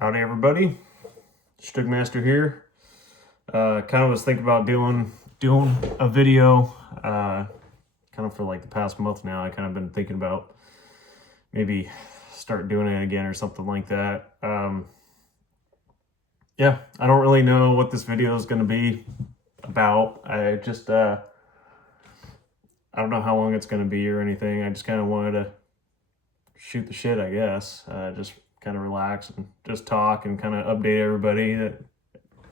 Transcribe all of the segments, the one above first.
Howdy everybody, Stugmaster here. Kind of was thinking about doing a video, kind of for like the past month now. I kind of been thinking about maybe start doing it again or something like that. Yeah, I don't really know what this video is going to be about. I don't know how long it's going to be or anything. I just kind of wanted to shoot the shit, I guess. Just kind of relax and just talk and kind of update everybody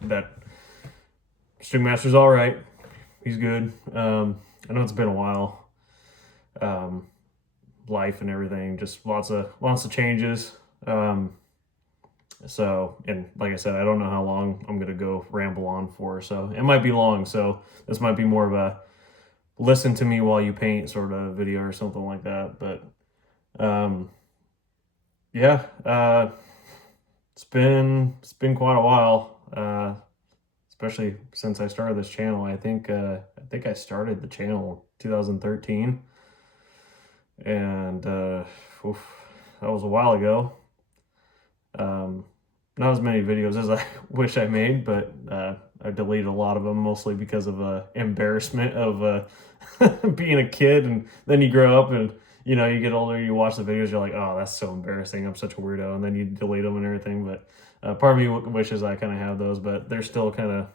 that Stugmaster's all right. He's good. I know it's been a while. Um, Life and everything, just lots of changes. And like I said, I don't know how long I'm gonna go ramble on for. So it might be long. So this might be more of a listen to me while you paint sort of video or something like that. But um, yeah, it's been quite a while. Especially since I started this channel. I think I started the channel 2013, and oof, that was a while ago. Um, Not as many videos as I wish I made, but I deleted a lot of them mostly because of embarrassment of being a kid, and then you grow up and you get older, you watch the videos, you're like, oh, that's so embarrassing. I'm such a weirdo, and then you delete them and everything. But part of me wishes I kind of have those, but they're still kind of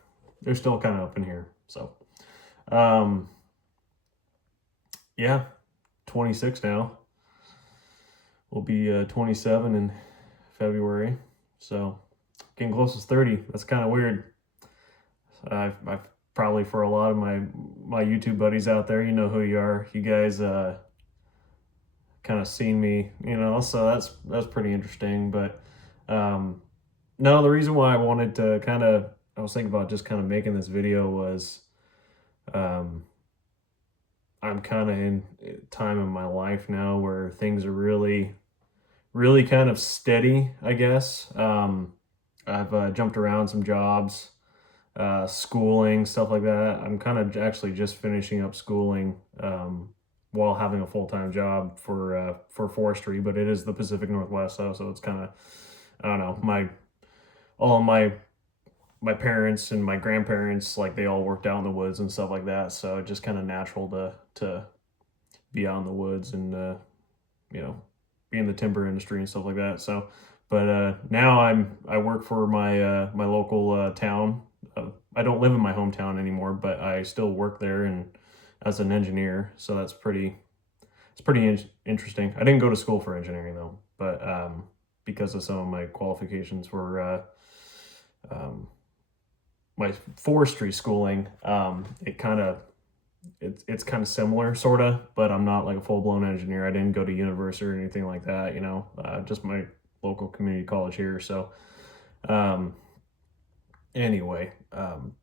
up in here. So um, yeah, 26 now. We'll be 27 in February. So getting close to 30. That's kind of weird. I've probably, for a lot of my YouTube buddies out there, you know who you are. You guys kind of seen me, so that's pretty interesting. But no, the reason why I wanted to I was thinking about just kind of making this video was um, I'm kind of in a time in my life now where things are really kind of steady, I guess. I've jumped around some jobs, schooling, stuff like that. I'm kind of actually just finishing up schooling while having a full-time job for forestry, but it is the Pacific Northwest, so it's kind of, I don't know, all of my parents and my grandparents, like, they all worked out in the woods and stuff like that, so it's just kind of natural to be out in the woods and you know be in the timber industry and stuff like that. So, but now I work for my local town. I don't live in my hometown anymore, but I still work there and as an engineer. So it's pretty interesting. I didn't go to school for engineering though, but because of some of my qualifications for my forestry schooling, it's kind of similar, sort of, but I'm not like a full blown engineer. I didn't go to university or anything like that, just my local community college here. So, um, anyway,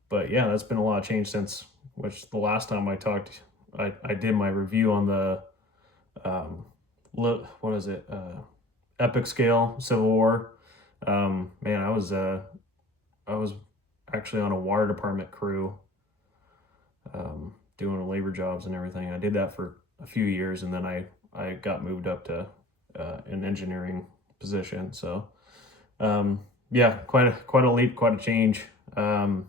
but yeah, that's been a lot of change since which the last time I talked, I did my review on the, what is it, epic scale Civil War. Man, I was actually on a water department crew, doing labor jobs and everything. I did that for a few years, and then I got moved up to an engineering position. So yeah, quite a leap, quite a change. And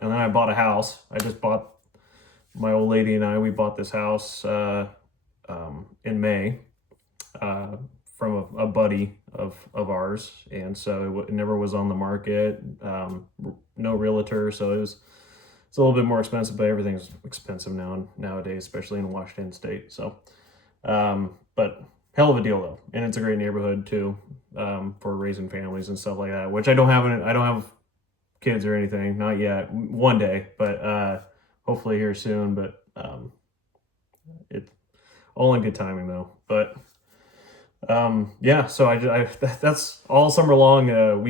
then I bought a house. I just bought My old lady and we bought this house in May from a buddy of ours, and so it never was on the market. No realtor, so it's a little bit more expensive, but everything's expensive nowadays, especially in Washington State. So, but hell of a deal though, and it's a great neighborhood too, for raising families and stuff like that. Which I don't have kids or anything, not yet. One day, but hopefully here soon. But it's all in good timing though. But yeah, so that's all summer long.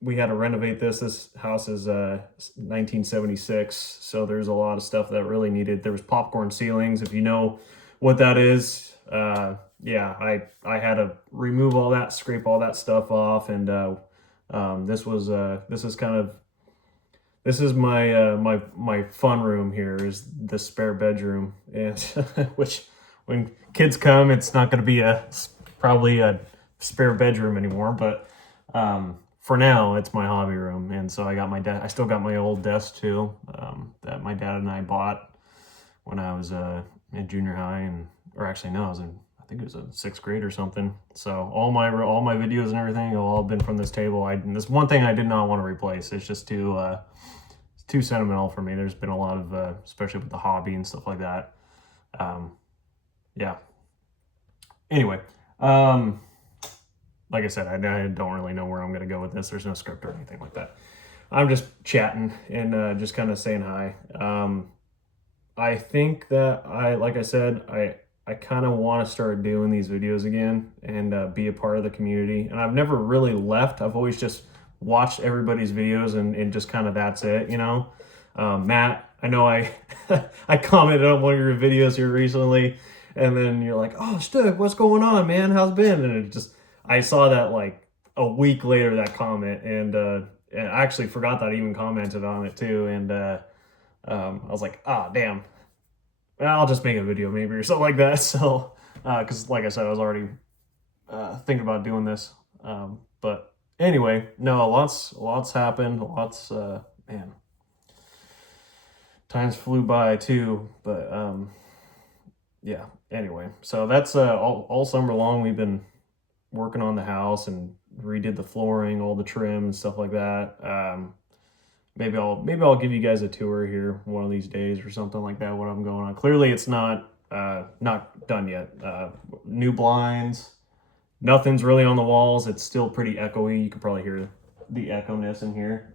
We had to renovate this. This house is 1976, so there's a lot of stuff that really needed. There was popcorn ceilings, if you know what that is. Yeah, I had to remove all that, scrape all that stuff off, and this is my fun room here, is the spare bedroom, and which when kids come, it's not going to be probably a spare bedroom anymore, but For now, it's my hobby room, and so I got I still got my old desk too, that my dad and I bought when I was in junior high, or actually no, I think it was in 6th grade or something. So all my videos and everything have all been from this table. And this one thing I did not want to replace. It's just too sentimental for me. There's been a lot of, especially with the hobby and stuff like that. Yeah. Anyway, like I said, I don't really know where I'm going to go with this. There's no script or anything like that. I'm just chatting and just kind of saying hi. I think that like I said, I kind of want to start doing these videos again and be a part of the community. And I've never really left. I've always just watched everybody's videos and just kind of that's it, you know. Matt, I know I I commented on one of your videos here recently, and then you're like, "Oh, Stug, what's going on, man? How's it been?" And it just I saw that like a week later, that comment, and I actually forgot that I even commented on it too, and I was like, ah, damn. I'll just make a video maybe or something like that. So, because like I said, I was already thinking about doing this. But anyway, no, lots happened. Man, times flew by too. But yeah. Anyway, so that's all summer long we've been working on the house and redid the flooring, all the trim and stuff like that. Maybe I'll give you guys a tour here one of these days or something like that. What I'm going on. Clearly, it's not done yet. New blinds. Nothing's really on the walls. It's still pretty echoey. You can probably hear the echo-ness in here.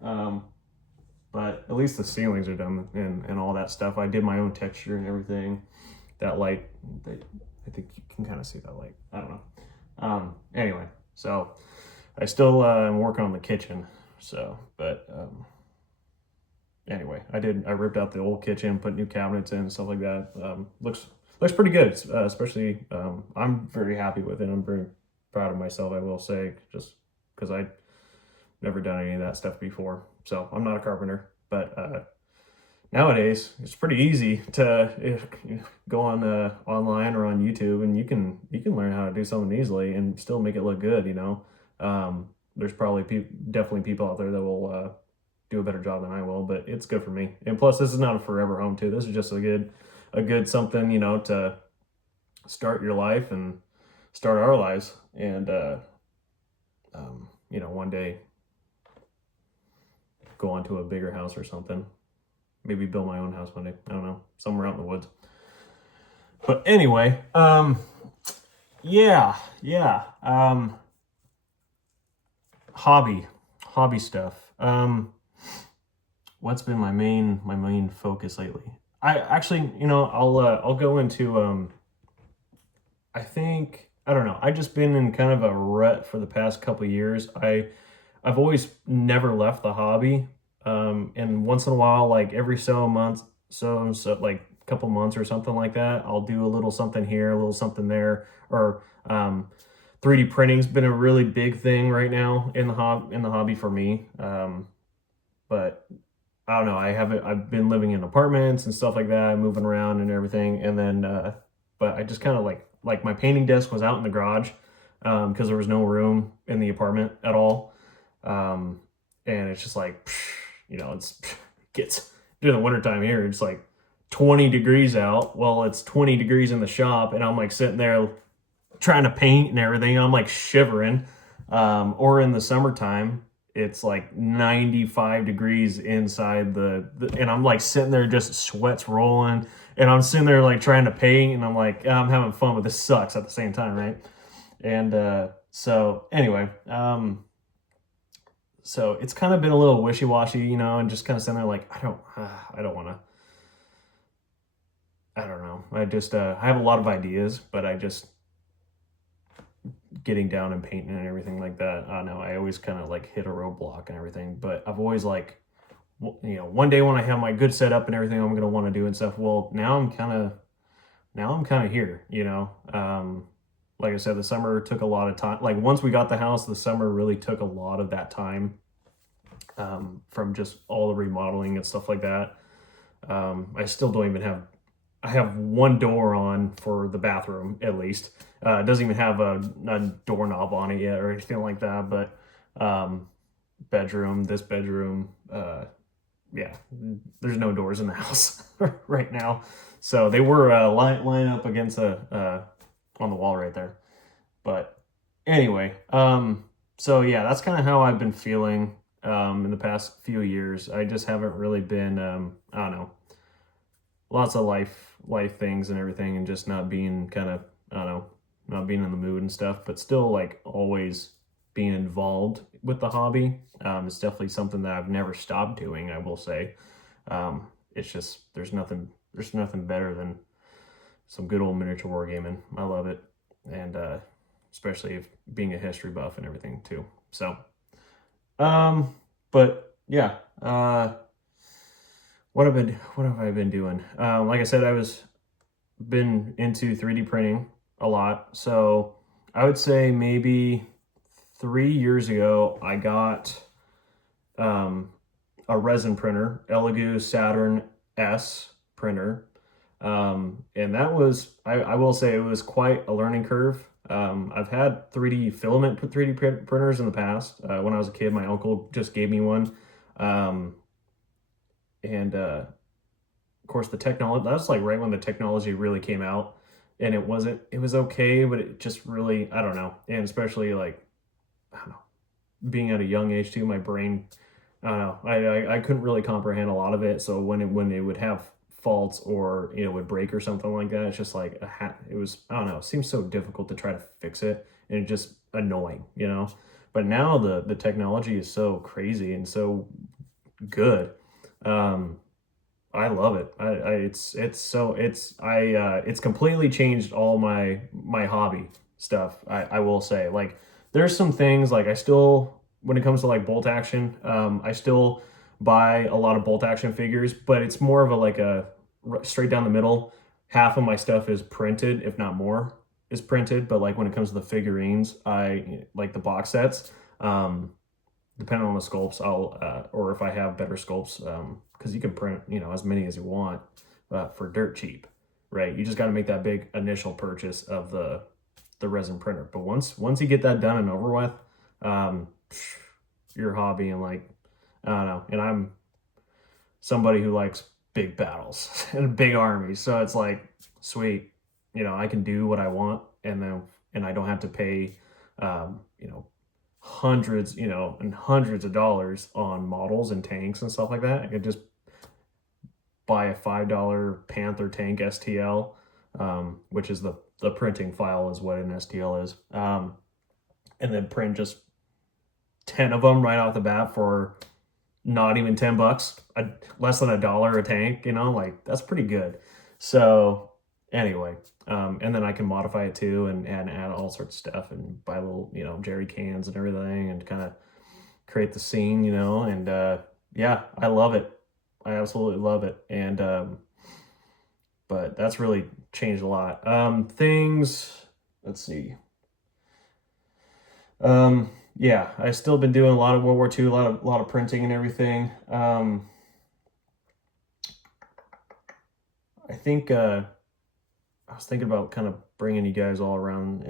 But at least the ceilings are done and all that stuff. I did my own texture and everything. That light, I think you can kind of see that light. I don't know. Anyway, so I still am working on the kitchen. So, but anyway, I ripped out the old kitchen, put new cabinets in, stuff like that. Looks pretty good, especially I'm very happy with it. I'm very proud of myself, I will say, just because I've never done any of that stuff before. So I'm not a carpenter, but nowadays it's pretty easy to go on online or on YouTube, and you can learn how to do something easily and still make it look good. You know, there's probably definitely people out there that will do a better job than I will, but it's good for me. And plus, this is not a forever home too. This is just a good something, you know, to start your life and start our lives. And you know, one day go on to a bigger house or something. Maybe build my own house one day. I don't know, somewhere out in the woods. But anyway, yeah. Hobby stuff. What's been my main focus lately? I actually, you know, I'll go into I think, I don't know. I've just been in kind of a rut for the past couple of years. I've always never left the hobby. And once in a while, like every month, so like a couple months or something like that, I'll do a little something here, a little something there, or 3D printing's been a really big thing right now in the hobby for me. But I don't know. I've been living in apartments and stuff like that, moving around and everything, and then but I just kind of like my painting desk was out in the garage because there was no room in the apartment at all, and it's just like, you know, gets during the wintertime here, it's like 20 degrees out. Well, it's 20 degrees in the shop, and I'm like sitting there trying to paint and everything. And I'm like shivering. Or in the summertime, it's like 95 degrees inside and I'm like sitting there, just sweats rolling, and I'm sitting there like trying to paint, and I'm like, I'm having fun, but this sucks at the same time, right? And so anyway, so it's kind of been a little wishy-washy, you know, and just kind of sitting there like, I don't want to, I don't know. I just, I have a lot of ideas, but I just, getting down and painting and everything like that, I don't know. I always kind of like hit a roadblock and everything, but I've always like, you know, one day when I have my good setup and everything I'm going to want to do and stuff, well, now I'm kind of here, you know. Like I said, the summer took a lot of time. Like once we got the house, the summer really took a lot of that time from just all the remodeling and stuff like that. I still don't even have, I have one door on for the bathroom at least. It doesn't even have a doorknob on it yet or anything like that. But bedroom, this bedroom. Yeah, there's no doors in the house right now. So they were line up against on the wall right there. But anyway, so yeah, that's kind of how I've been feeling in the past few years. I just haven't really been I don't know, lots of life things and everything, and just not being kind of, I don't know, not being in the mood and stuff, but still like always being involved with the hobby. It's definitely something that I've never stopped doing, I will say. It's just there's nothing better than some good old miniature wargaming. I love it, and especially if being a history buff and everything too. So, but yeah, what have I been doing? Like I said, I was been into 3D printing a lot. So I would say maybe 3 years ago, I got um, a resin printer, Elegoo Saturn S printer. And that was, I will say, it was quite a learning curve. I've had 3D filament 3D printers in the past. When I was a kid, my uncle just gave me one. And of course, the technology, that was like right when the technology really came out. And it was okay, but it just really, I don't know. And especially like, I don't know, being at a young age too, my brain, I don't know, I couldn't really comprehend a lot of it. So when it would have faults or would break or something like that, it's just like it was, I don't know, it seems so difficult to try to fix it, and it's just annoying. But now the technology is so crazy and so good. Um, I love it. It's completely changed all my hobby stuff. I will say, like, there's some things like I still, when it comes to like bolt action, I still buy a lot of bolt action figures, but it's more of a like a straight down the middle. Half of my stuff is printed, if not more, is printed. But like when it comes to the figurines, I like the box sets. Depending on the sculpts, I'll or if I have better sculpts, because you can print as many as you want for dirt cheap, right? You just got to make that big initial purchase of the resin printer. But once you get that done and over with, um, your hobby, and like, I don't know, and I'm somebody who likes big battles and big armies, so it's like, sweet, I can do what I want, and I don't have to pay, um, you know hundreds, and hundreds of dollars on models and tanks and stuff like that. I could just buy a $5 Panther tank STL, which is the printing file is what an STL is, and then print just 10 of them right off the bat for not even $10, less than $1 a tank. Like, that's pretty good. So anyway, and then I can modify it too, and add all sorts of stuff, and buy little jerry cans and everything, and kind of create the scene, and yeah, I love it. I absolutely love it. And but that's really changed a lot. Things, let's see. Yeah, I still been doing a lot of World War II, a lot of printing and everything. I think I was thinking about kind of bringing you guys all around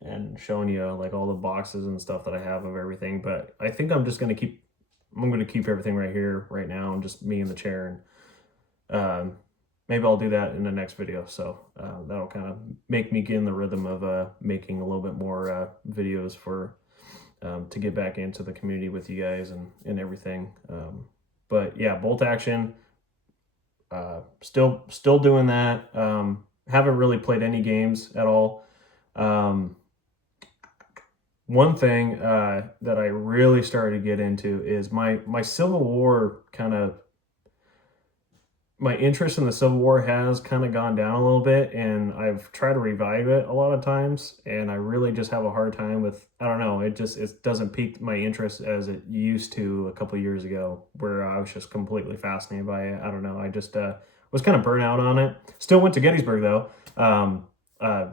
and showing you like all the boxes and stuff that I have of everything. But I think I'm gonna keep everything right here right now, and just me in the chair. And maybe I'll do that in the next video. So that'll kind of make me get in the rhythm of making a little bit more videos for to get back into the community with you guys and everything. But yeah, bolt action. Still doing that. Haven't really played any games at all. One thing that I really started to get into is my Civil War my interest in the Civil War has kind of gone down a little bit, and I've tried to revive it a lot of times, and I really just have a hard time with, I don't know, it doesn't pique my interest as it used to a couple of years ago, where I was just completely fascinated by it. I don't know, I just was kind of burnt out on it. Still went to Gettysburg though,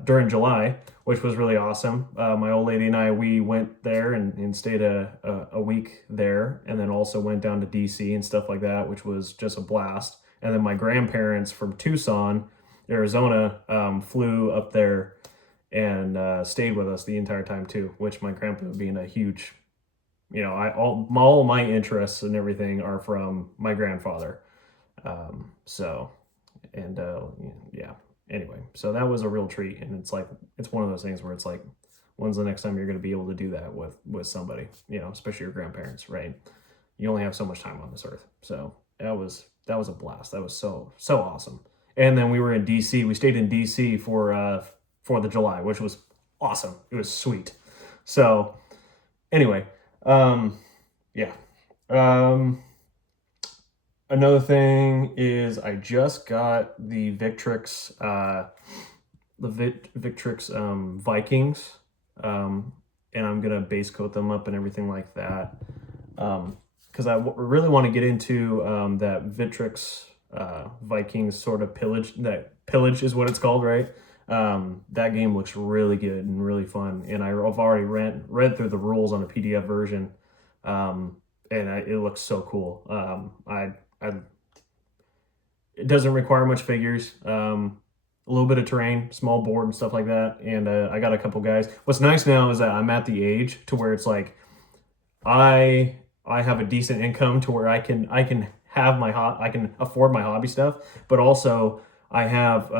during July, which was really awesome. My old lady and I, we went there and stayed a week there, and then also went down to DC and stuff like that, which was just a blast. And then my grandparents from Tucson, Arizona, flew up there and stayed with us the entire time too, which my grandpa, being a huge all my interests and everything are from my grandfather. So, and yeah. Anyway, so that was a real treat, and it's one of those things where it's like, when's the next time you're going to be able to do that with somebody, especially your grandparents, right? You only have so much time on this earth, so that was a blast. That was so awesome. And then we were in DC. We stayed in DC for Fourth of July, which was awesome. It was sweet. So anyway, yeah. Um, Another thing is I just got the Victrix Vikings, and I'm gonna base coat them up and everything like that. Because really want to get into that Victrix Vikings sort of pillage. That pillage is what it's called, right? That game looks really good and really fun, and I've already read through the rules on a PDF version, and it looks so cool. I It doesn't require much figures. A little bit of terrain, small board and stuff like that, and I got a couple guys. What's nice now is that I'm at the age to where it's like I have a decent income to where I can have I can afford my hobby stuff, but also I have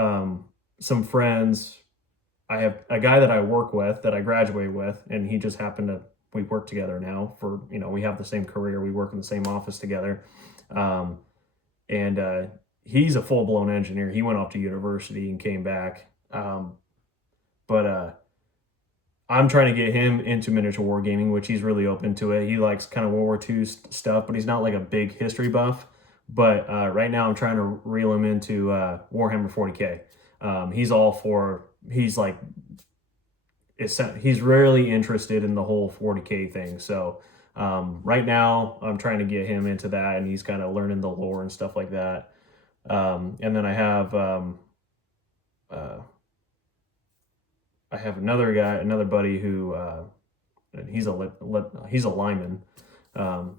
some friends. I have a guy that I work with that I graduated with, and he just happened to we work together now for we have the same career. We work in the same office together, and he's a full blown engineer. He went off to university and came back, but I'm trying to get him into miniature wargaming, which he's really open to it. He likes kind of World War II stuff, but he's not like a big history buff. But right now, I'm trying to reel him into Warhammer 40K. He's all for. He's like, he's really interested in the whole 40K thing. So right now, I'm trying to get him into that, and he's kind of learning the lore and stuff like that. And then uh, I have another buddy who he's a lineman, and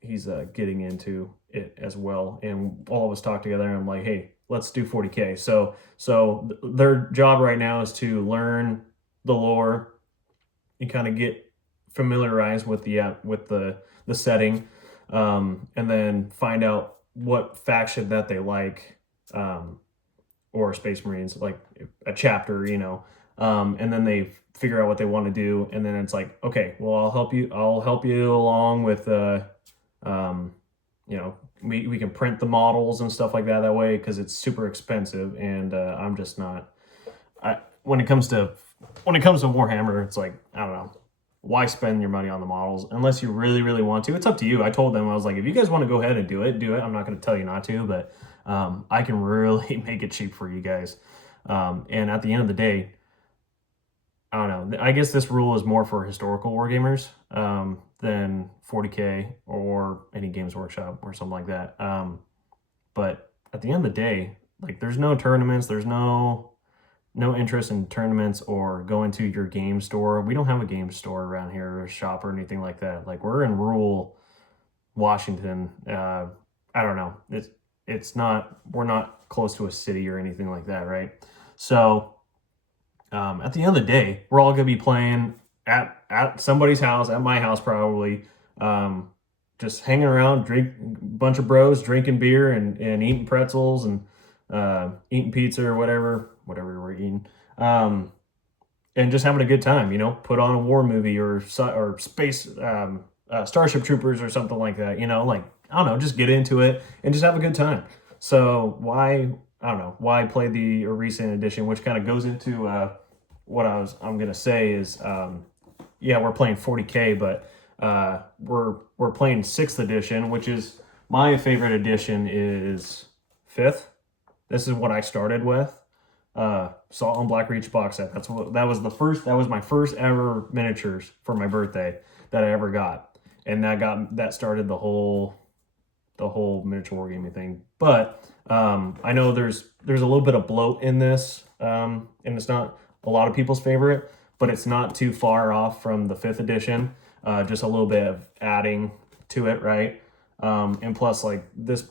he's getting into it as well. And all of us talk together, and I'm like, hey, let's do 40K. So their job right now is to learn the lore and kind of get familiarized with the setting, and then find out what faction that they like. Or Space Marines, like a chapter, and then they figure out what they want to do, and then it's like, okay, well, I'll help you along with, we can print the models and stuff like that way because it's super expensive, and I'm just not. When it comes to Warhammer, it's like, I don't know. Why spend your money on the models unless you really, really want to? It's up to you. I told them, I was like, if you guys want to go ahead and do it, do it. I'm not going to tell you not to, but I can really make it cheap for you guys. And at the end of the day, I don't know. I guess this rule is more for historical wargamers than 40K or any Games Workshop or something like that. But at the end of the day, like, there's no tournaments. There's no interest in tournaments or going to your game store. We don't have a game store around here or a shop or anything like that. Like, we're in rural Washington. I don't know. We're not close to a city or anything like that, right? So at the end of the day, we're all going to be playing at somebody's house, at my house probably, just hanging around, drink a bunch of bros, drinking beer and eating pretzels and eating pizza or whatever we're eating, and just having a good time. Put on a war movie or space Starship Troopers or something like that. Like, I don't know, just get into it and just have a good time. So why play the recent edition, which kind of goes into what I'm gonna say is, yeah, we're playing 40K, but we're playing 6th edition, which is my favorite edition. Is 5th. This is what I started with. Salt and Black Reach box set. That was my first ever miniatures for my birthday that I ever got, and that started the whole miniature wargaming thing. But I know there's a little bit of bloat in this, and it's not a lot of people's favorite, but it's not too far off from the 5th edition. Just a little bit of adding to it, right? And plus, like, this,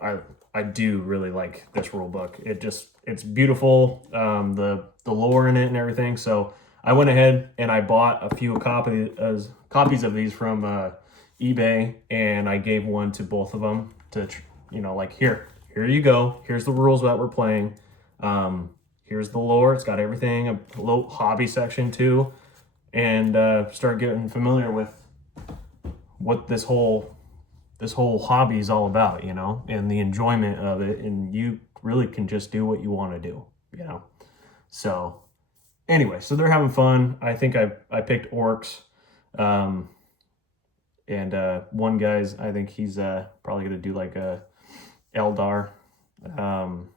I do really like this rule book. It's beautiful, the lore in it and everything. So I went ahead and I bought a few copies of these from eBay, and I gave one to both of them to, like, here you go. Here's the rules that we're playing. Here's the lore. It's got everything, a little hobby section too, and start getting familiar with what this whole hobby is all about, and the enjoyment of it. And you really can just do what you want to do. So anyway, so they're having fun. I think I picked orcs. And one guy's, I think he's probably going to do like a Eldar. Um,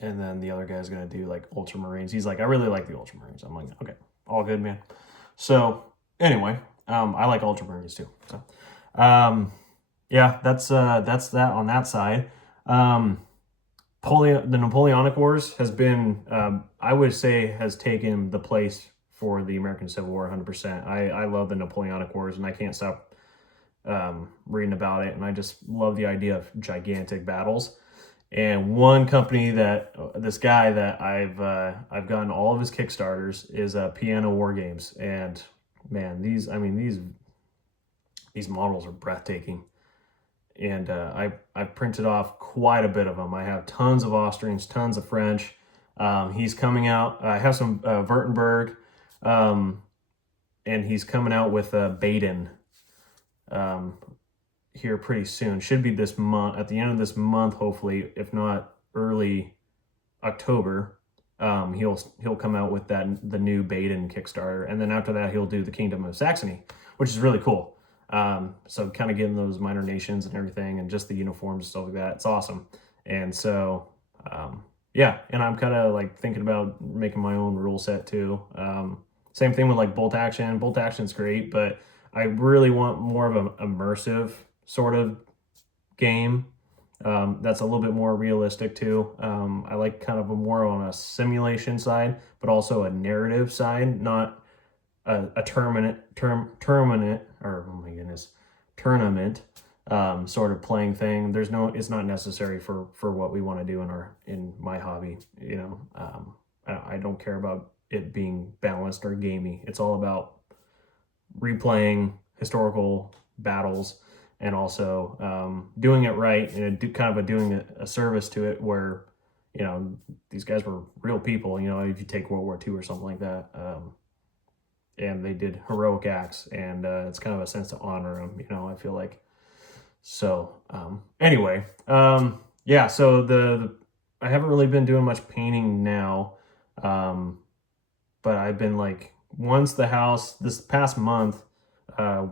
and then the other guy's going to do like Ultramarines. He's like, I really like the Ultramarines. I'm like, okay, all good, man. So anyway, I like Ultramarines too. So yeah, that's that on that side. The Napoleonic Wars has been, I would say, has taken the place for the American Civil War 100%. I love the Napoleonic Wars, and I can't stop reading about it. And I just love the idea of gigantic battles. And one company that this guy that I've gotten all of his Kickstarters is Piano War Games, and man, these models are breathtaking. And I printed off quite a bit of them. I have tons of Austrians, tons of French. He's coming out. I have some Württemberg, and he's coming out with Baden here pretty soon. Should be this month, at the end of this month, hopefully, if not early October. He'll come out with the new Baden Kickstarter, and then after that he'll do the Kingdom of Saxony, which is really cool. So kind of getting those minor nations and everything, and just the uniforms and stuff like that. It's awesome. And so, yeah, and I'm kind of like thinking about making my own rule set too. Same thing with like Bolt Action. Bolt Action's great, but I really want more of an immersive sort of game. That's a little bit more realistic too. I like kind of a more on a simulation side, but also a narrative side, not a tournament or oh my goodness, tournament sort of playing thing. It's not necessary for what we want to do in my hobby. I don't care about it being balanced or gamey. It's all about replaying historical battles, and also doing it right, and doing a service to it where these guys were real people. If you take World War II or something like that. And they did heroic acts, and it's kind of a sense to honor them, I feel like. So anyway, yeah, so I haven't really been doing much painting now, but I've been like, once the house, this past month,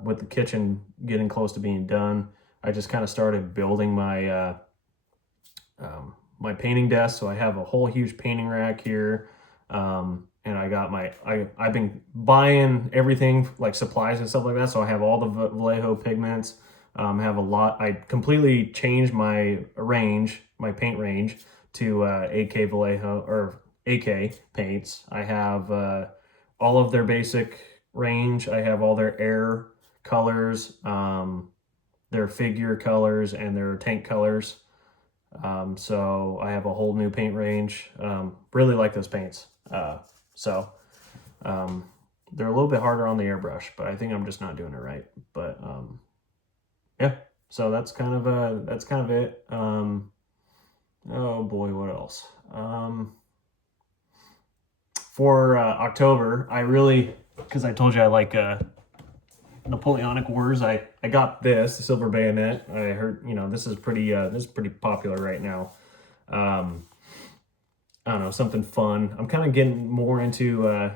with the kitchen getting close to being done, I just kind of started building my my painting desk. So I have a whole huge painting rack here. And I got I've been buying everything like supplies and stuff like that. So I have all the Vallejo pigments. Have a lot. I completely changed my paint range to AK Vallejo or AK paints. I have all of their basic range. I have all their air colors, their figure colors, and their tank colors. So I have a whole new paint range. Really like those paints. So they're a little bit harder on the airbrush, but I think I'm just not doing it right. But yeah, so that's kind of it. Oh boy, what else? For October, because I told you I like Napoleonic Wars. I got the Silver Bayonet. I heard this is pretty popular right now. I don't know, something fun. I'm kind of getting more into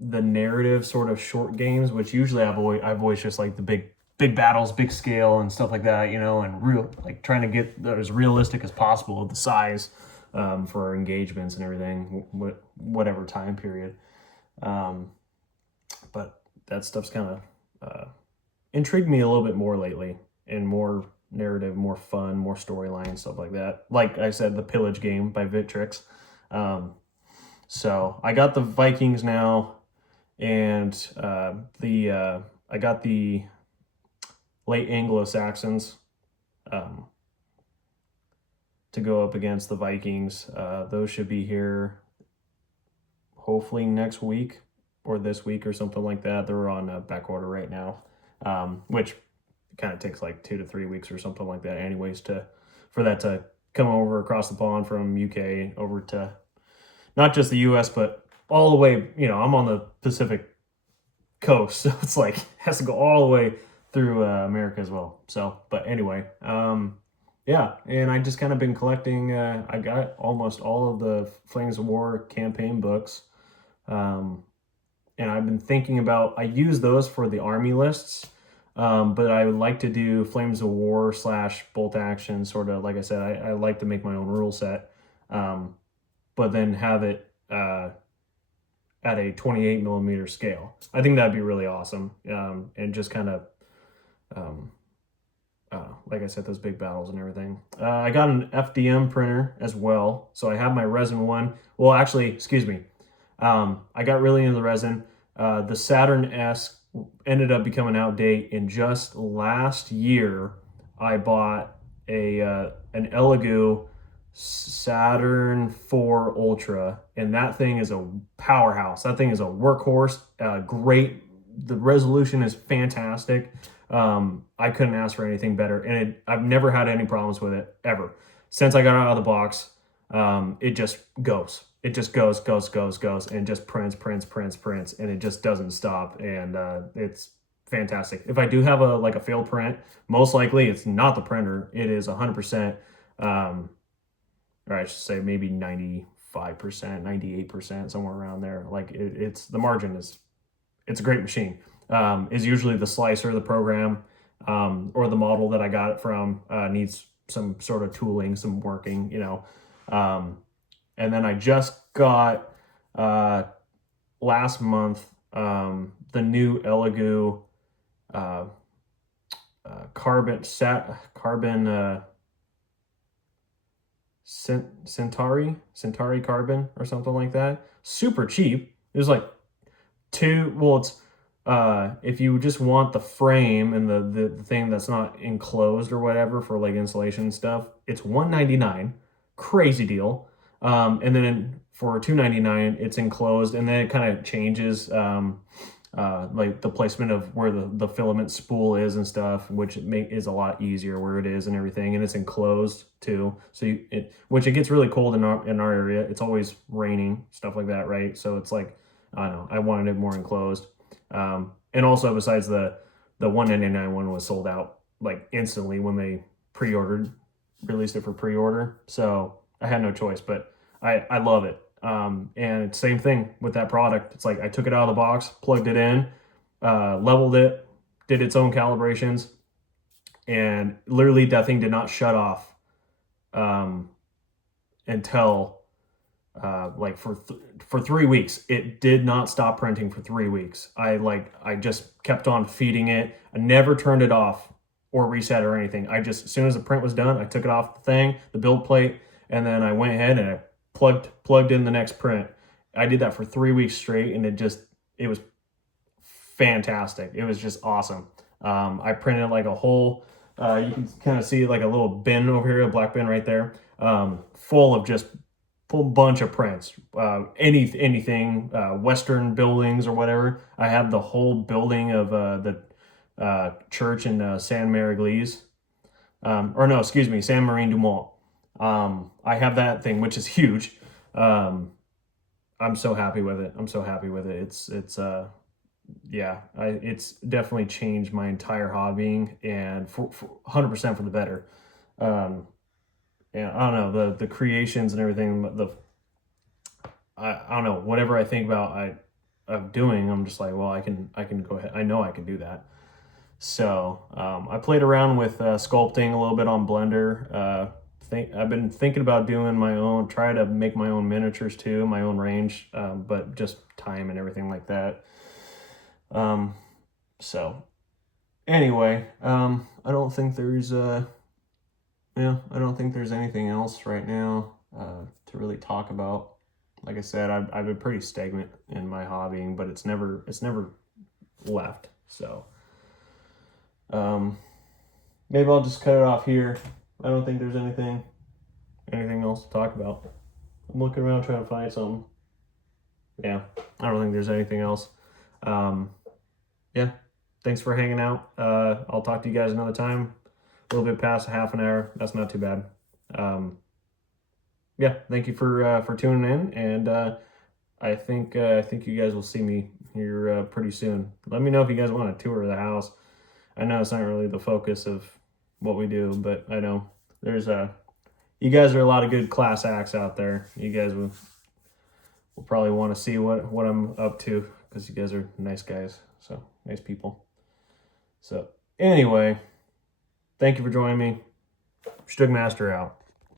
the narrative sort of short games, which usually I've always just like the big battles, big scale and stuff like that, and real, like trying to get as realistic as possible with the size for our engagements and everything, whatever time period. But that stuff's kind of intrigued me a little bit more lately, and more narrative, more fun, more storyline, stuff like that. Like I said, the Pillage game by Victrix. So I got the Vikings now, and I got the late Anglo-Saxons to go up against the Vikings. Those should be here hopefully next week. or this week or something like that. They're on back order right now, which kind of takes like 2 to 3 weeks or something like that anyways for that to come over across the pond from UK over to not just the US, but all the way, I'm on the Pacific coast, so it's like has to go all the way through America as well. So, but anyway, yeah, and I just kind of been collecting. I got almost all of the Flames of War campaign books, and I've been thinking about. I use those for the army lists, but I would like to do Flames of War / bolt action, sort of. Like I said, I like to make my own rule set, but then have it at a 28 millimeter scale. I think that'd be really awesome, and just kind of. Like I said, those big battles and everything. I got an FDM printer as well. So I have my resin one. Well, actually, excuse me. I got really into the resin. The Saturn S ended up becoming outdated. And just last year, I bought an Elegoo Saturn 4 Ultra. And that thing is a powerhouse. That thing is a workhorse. Great. The resolution is fantastic. I couldn't ask for anything better, and I've never had any problems with it ever since I got it out of the box. It just goes, and just prints, and it just doesn't stop, and it's fantastic. If I do have a failed print, most likely it's not the printer. It is 100%, or I should say maybe 95%, 98%, somewhere around there. Like it's the margin is, it's a great machine. Is usually the slicer, the program, or the model that I got it from needs some sort of tooling, some working, and then I just got last month the new Elegoo carbon Centauri carbon or something like that. Super cheap. It was like it's if you just want the frame and the thing that's not enclosed or whatever for like insulation stuff, it's $199. Crazy deal. And then for $299, it's enclosed, and then it kind of changes like the placement of where the filament spool is and stuff, which is a lot easier where it is and everything, and it's enclosed too. So which it gets really cold in our area. It's always raining, stuff like that, right? So it's like, I don't know, I wanted it more enclosed. And also, besides the $199 one was sold out like instantly when they released it for pre-order. So I had no choice, but I love it. And same thing with that product. It's like I took it out of the box, plugged it in, leveled it, did its own calibrations, and literally that thing did not shut off until like for 3 weeks. It did not stop printing for 3 weeks. I just kept on feeding it. I never turned it off or reset or anything. I just, as soon as the print was done, I took it off the thing, the build plate, and then I went ahead and I plugged in the next print. I did that for 3 weeks straight, and it was fantastic. It was just awesome. I printed like a whole, you can kind of see like a little bin over here, a black bin right there, full of just full bunch of prints, anything, Western buildings or whatever. I have the whole building of the church in San Mariglis, or no, excuse me, San Marine du Mont. I have that thing, which is huge. I'm so happy with it. It's definitely changed my entire hobbying, and for 100% for the better. Yeah, I don't know, the creations and everything. I don't know, whatever I think about of doing, I'm just like, well, I can go ahead. I know I can do that. So I played around with sculpting a little bit on Blender. I've been thinking about doing try to make my own miniatures too, my own range, but just time and everything like that. So anyway, I don't think there's I don't think there's anything else right now to really talk about. Like I said, I've been pretty stagnant in my hobbying, but it's never left. So maybe I'll just cut it off here. I don't think there's anything else to talk about. I'm looking around trying to find something. Yeah, I don't think there's anything else. Yeah, thanks for hanging out. I'll talk to you guys another time. A little bit past a half an hour. That's not too bad. Yeah, thank you for tuning in, and I think you guys will see me here pretty soon. Let me know if you guys want a tour of the house. I know it's not really the focus of what we do, but I know there's you guys are a lot of good class acts out there. You guys will probably want to see what I'm up to because you guys are nice guys, so nice people. So anyway, thank you for joining me. Stugmaster out.